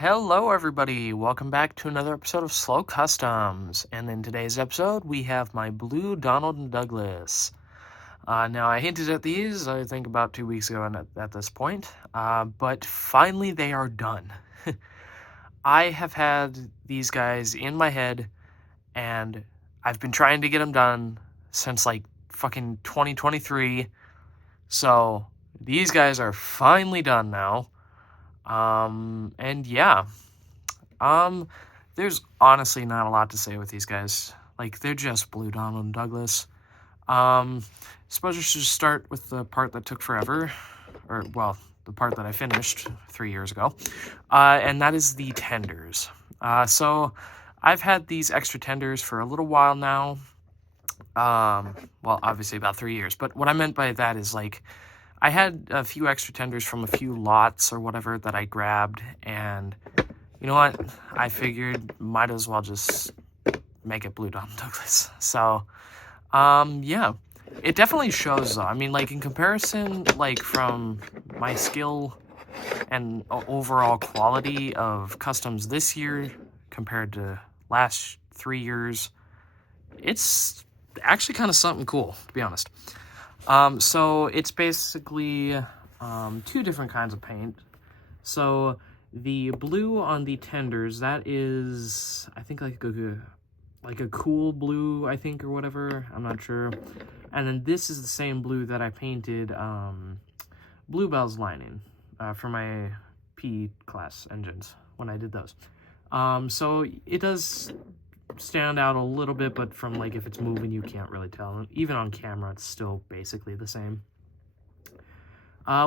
Hello everybody, welcome back to another episode of Slow Customs, and in today's episode we have my blue Donald and Douglas. Now I hinted at these, I think about 2 weeks ago at this point, but finally they are done. I have had these guys in my head, and I've been trying to get them done since like fucking 2023, so these guys are finally done now. And yeah, there's honestly not a lot to say with these guys. Like, they're just blue Donald and Douglas. Suppose I should start with the part that took forever, or, well, the part that I finished 3 years ago, and that is the tenders. So I've had these extra tenders for a little while now, well, obviously about 3 years, but what I meant by that is, like, I had a few extra tenders from a few lots or whatever that I grabbed, and you know what? I figured might as well just make it blue Donald Douglas. So, yeah, it definitely shows though. I mean, like, in comparison, like, from my skill and overall quality of customs this year compared to last 3 years, it's actually kind of something cool, to be honest. So it's basically, two different kinds of paint. So the blue on the tenders, that is, I think, like a cool blue, I think, or whatever, I'm not sure. And then this is the same blue that I painted, Bluebell's lining, for my P class engines when I did those. So it does stand out a little bit, but from, like, if it's moving you can't really tell. Even on camera it's still basically the same.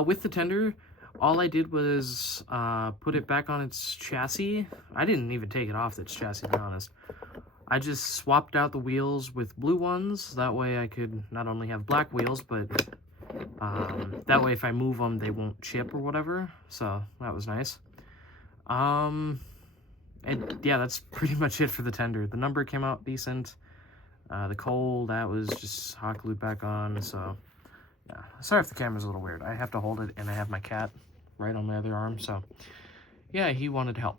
With the tender, all I did was put it back on its chassis. I didn't even take it off its chassis, to be honest. I just swapped out the wheels with blue ones, that way I could not only have black wheels, but that way if I move them they won't chip or whatever, so that was nice. And yeah, that's pretty much it for the tender. The number came out decent. The coal, that was just hot glued back on, so yeah. Sorry if the camera's a little weird. I have to hold it, and I have my cat right on my other arm, so yeah, he wanted help.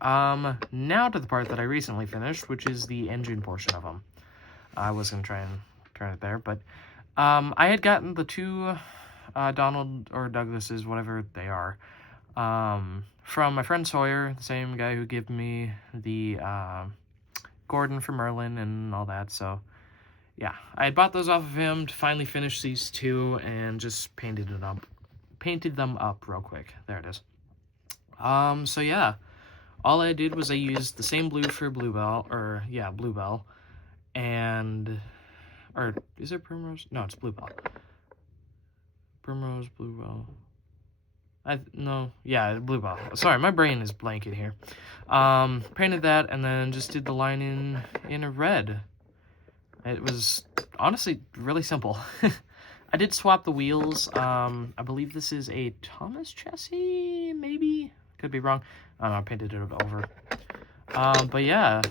Now to the part that I recently finished, which is the engine portion of them. I was going to try and turn it there, but I had gotten the two Donald or Douglases, whatever they are, from my friend Sawyer, the same guy who gave me the Gordon for Merlin and all that. So yeah, I had bought those off of him to finally finish these two and just painted them up real quick. There it is. So yeah, all I did was I used the same blue for Bluebell, and, or is it Primrose? No, it's Bluebell. Primrose, Bluebell. Bluebell. Sorry, my brain is blanking here. Painted that and then just did the line in a red. It was honestly really simple. I did swap the wheels. I believe this is a Thomas chassis, maybe? Could be wrong. I don't know, I painted it over. But yeah.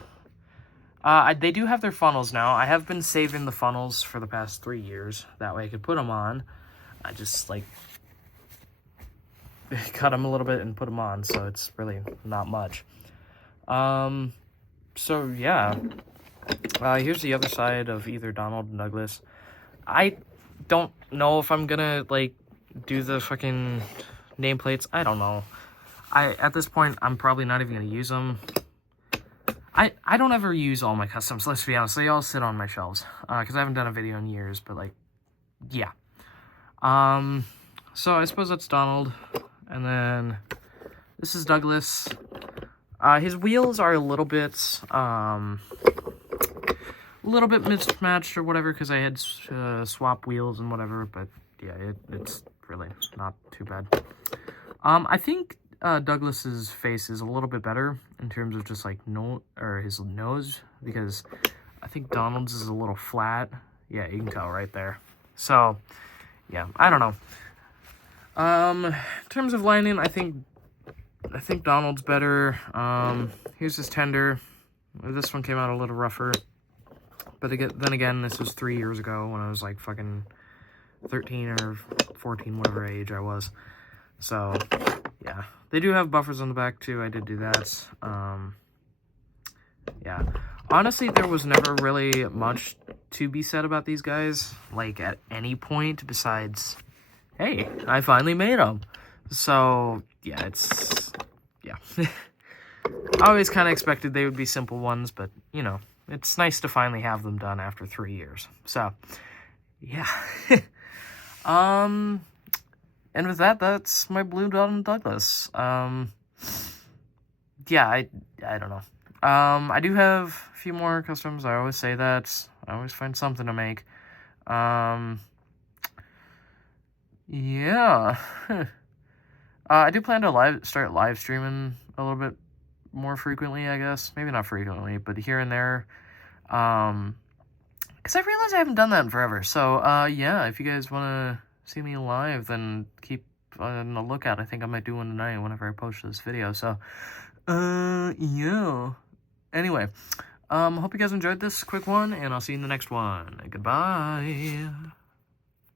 They do have their funnels now. I have been saving the funnels for the past 3 years. That way I could put them on. I just, like, cut them a little bit and put them on, so it's really not much. So yeah, here's the other side of either Donald and Douglas. I don't know if I'm gonna, like, do the fucking nameplates. I don't know. At this point, I'm probably not even gonna use them. I don't ever use all my customs, let's be honest. They all sit on my shelves, because I haven't done a video in years, but, like, yeah. So I suppose that's Donald. And then this is Douglas. His wheels are a little bit mismatched or whatever, because I had swap wheels and whatever, but yeah, it's really not too bad. I think Douglas's face is a little bit better in terms of just, like, his nose, because I think Donald's is a little flat. Yeah, you can tell right there. So yeah, I don't know. In terms of lining, I think Donald's better. Here's his tender. This one came out a little rougher. But then again, this was 3 years ago when I was, like, fucking 13 or 14, whatever age I was. So, yeah, They do have buffers on the back too. I did do that. Yeah. Honestly, there was never really much to be said about these guys, like, at any point besides, hey, I finally made them. So, yeah, yeah. I always kind of expected they would be simple ones, but, you know, it's nice to finally have them done after 3 years. So, yeah. And with that, that's my Blue Donald Douglas. Yeah, I don't know. I do have a few more customs. I always say that. I always find something to make. Yeah. I do plan to start live streaming a little bit more frequently, I guess. Maybe not frequently, but here and there. Because I realize I haven't done that in forever. So, yeah, if you guys want to see me live, then keep on the lookout. I think I might do one tonight whenever I post this video. So, yeah. Anyway, hope you guys enjoyed this quick one, and I'll see you in the next one. Goodbye.